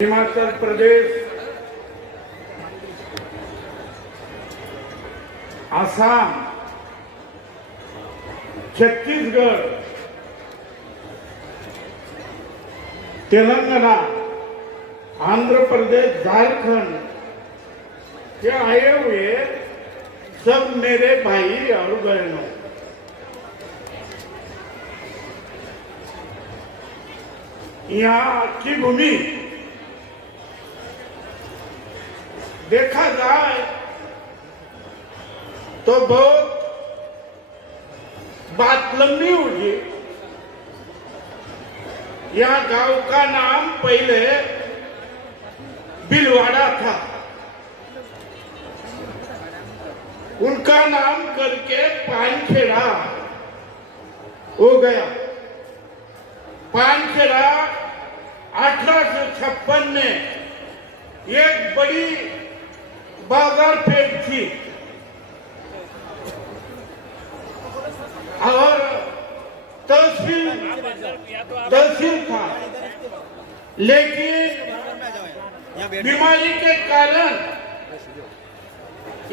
हिमाचल प्रदेश, आसाम, छत्तीसगढ़, तेलंगाना, आंध्र प्रदेश, झारखंड ये आए हुए सब मेरे भाई और बहनों, यहाँ की भूमि देखा जाए तो बहुत बात लंबी होगी। यह गांव का नाम पहले बिलवाड़ा था, उनका नाम करके पानखेड़ा हो गया। पानखेड़ा 1856 में एक बड़ी बाजार पेट थी और तहसील था, लेकिन बीमारी के कारण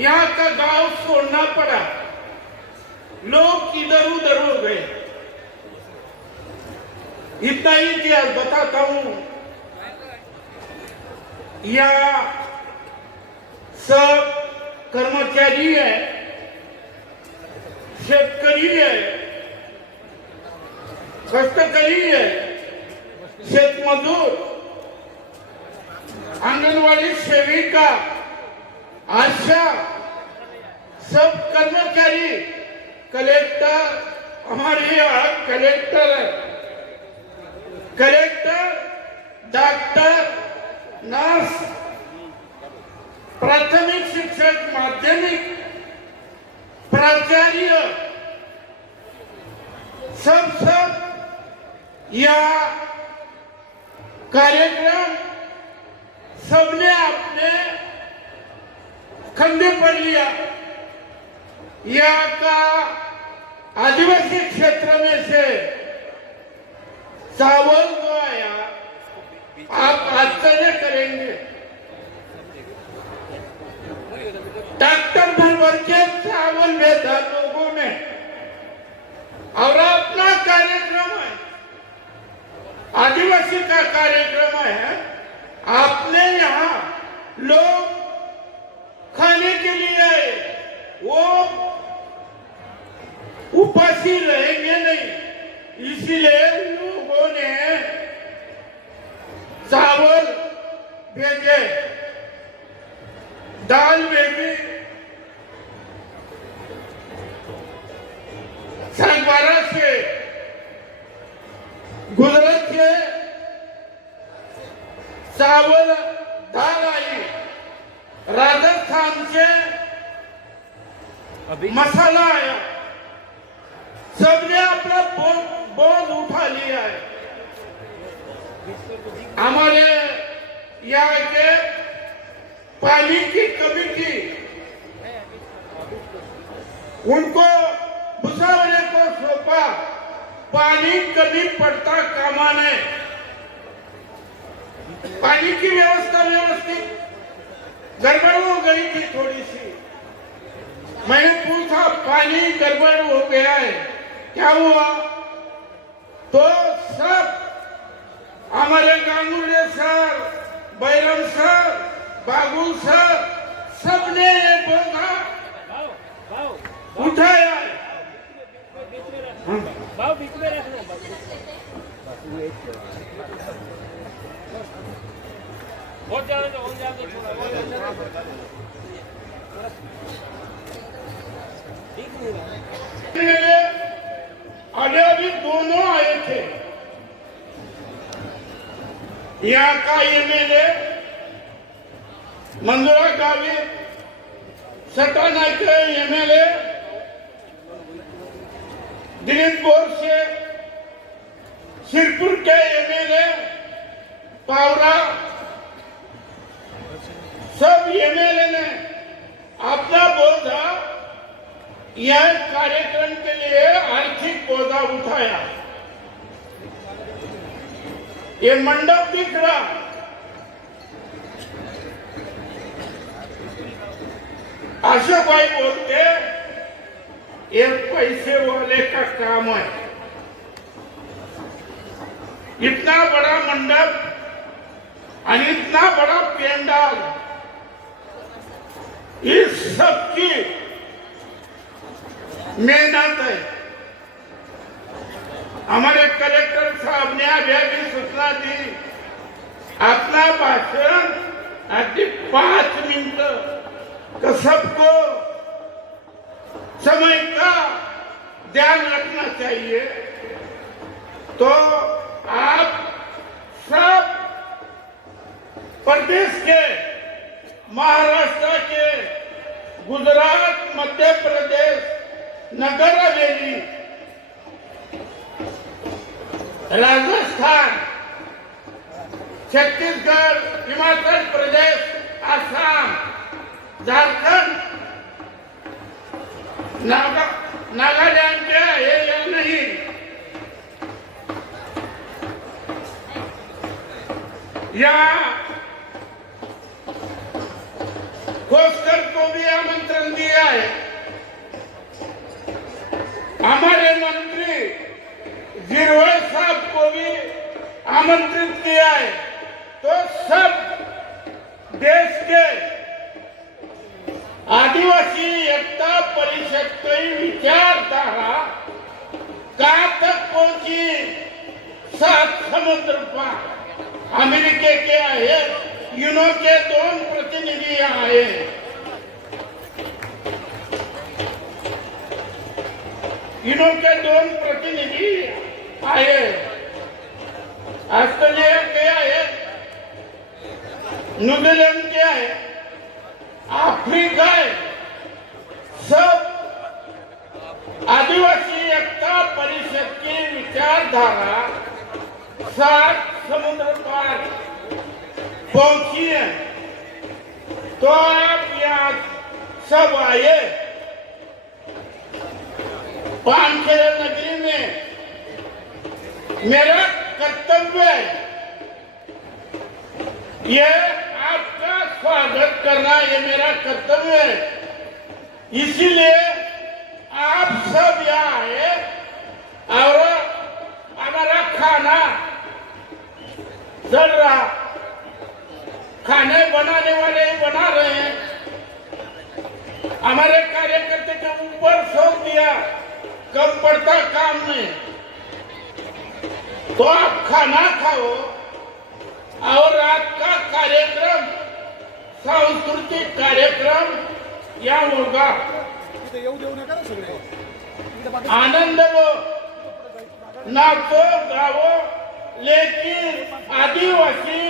यहाँ का गांव छोड़ना पड़ा। लोग इधर उधर हो गए। इतना ही इतिहास बताता हूं। यहाँ सब कर्मचारी है, शेतकरी है, कष्टकरी है, शेतमजूर, आंगनवाड़ी सेविका, आशा, सब कर्मचारी, कलेक्टर, हमारे यहाँ कलेक्टर है, कलेक्टर, डॉक्टर, नर्स, प्राथमिक शिक्षक, माध्यमिक, प्राचार्य, सब यह कार्यक्रम सबने अपने कंधे पर लिया। यहाँ का आदिवासी क्षेत्र में से चावल जो आया आप आश्चर्य करेंगे। ट्रैक्टर भर के चावल बेचा लोगों ने और अपना कार्यक्रम है, आदिवासी का कार्यक्रम है। आपने यहाँ लोग खाने के लिए आए, वो उपासी रहेंगे नहीं, इसीलिए लोगों ने चावल भेजे, दाल भेजी, सरगवारा से, गुजरात से चावल दाल आई, राजस्थान से मसाला आया। सबने अपना बोझ उठा लिया है। हमारे यहाँ के पानी की कमी थी, उनको भुसावले को सौंपा। पानी कभी पड़ता कमाने, पानी की व्यवस्था व्यवस्थित गड़बड़ हो गई थी थोड़ी सी। मैंने पूछा पानी गड़बड़ हो गया है, क्या हुआ? तो सब हमारे गांगुले सर, बैरम सर, बाबू सर, सबने ये बोझा उठाया। अभी दोनों आए थे। यहाँ का एमएलए मंजुरा गावित, सटाना के एमएलए दिलीप बोर से, सिरपुर के एमएलए पावरा, सब एमएलए ने अपना बोझा यह कार्यक्रम के लिए आर्थिक बोझा उठाया। ये मंडप दिख रहा, असं कोई बोलते ये पैसे वाले का काम है। इतना बड़ा मंडप और इतना बड़ा पेंडाल, इस सब की मेहनत है। हमारे कलेक्टर साहब ने अभी सूचना दी, अपना भाषण अति 5 मिनट का सबको समय का ध्यान रखना चाहिए। तो आप सब प्रदेश के, महाराष्ट्र के, गुजरात, मध्य प्रदेश, नगर हवेली, राजस्थान, छत्तीसगढ़, हिमाचल प्रदेश, असम, झारखंड, नागालैंड के है या नहीं, या खोसकर को भी आमंत्रण दिया है। हमारे मंत्री गिरवे साहब को भी आमंत्रित किया है। तो सब देश के आदिवासी एकता परिषद की विचारधारा कहां तक पहुंची, 7 समुद्र पार अमेरिका के आए, यूनो के 2 प्रतिनिधि आए। यूनो के 2 प्रतिनिधि आए, ऑस्ट्रेलिया के आए, न्यूजीलैंड के आए, अफ्रीका है। सब आदिवासी एकता परिषद की विचारधारा 7 समुद्र पार पहुंची है। तो आप यहाँ सब आए, पानखेड़ा नगरी में मेरा कर्तव्य है ये आपका स्वागत करना, ये मेरा कर्तव्य है। इसीलिए आप सब यहाँ आए और हमारा खाना चल रहा, खाने बनाने वाले ही बना रहे हैं। हमारे कार्यकर्ता के ऊपर सौंप दिया, कम पड़ता काम में। तो आप खाना खाओ और रात का कार्यक्रम, सांस्कृतिक कार्यक्रम यहाँ होगा। आनंद लो, नाचो गाओ, लेकिन आदिवासी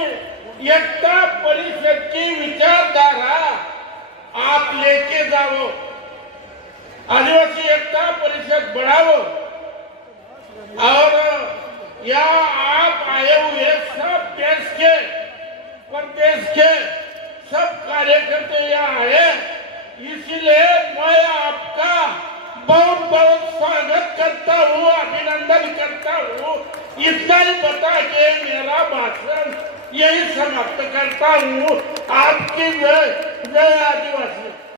एकता परिषद की विचारधारा आप लेके जाओ, आदिवासी एकता परिषद बढ़ाओ। और यहाँ आप आए हुए सब देश के, प्रदेश के सब कार्यकर्ता यहाँ आए, इसलिए मैं आपका बहुत बहुत स्वागत करता हूँ, अभिनंदन करता हूँ। इतना ही बता के मेरा भाषण यही समाप्त करता हूँ। आपकी जय, जय आदिवासी।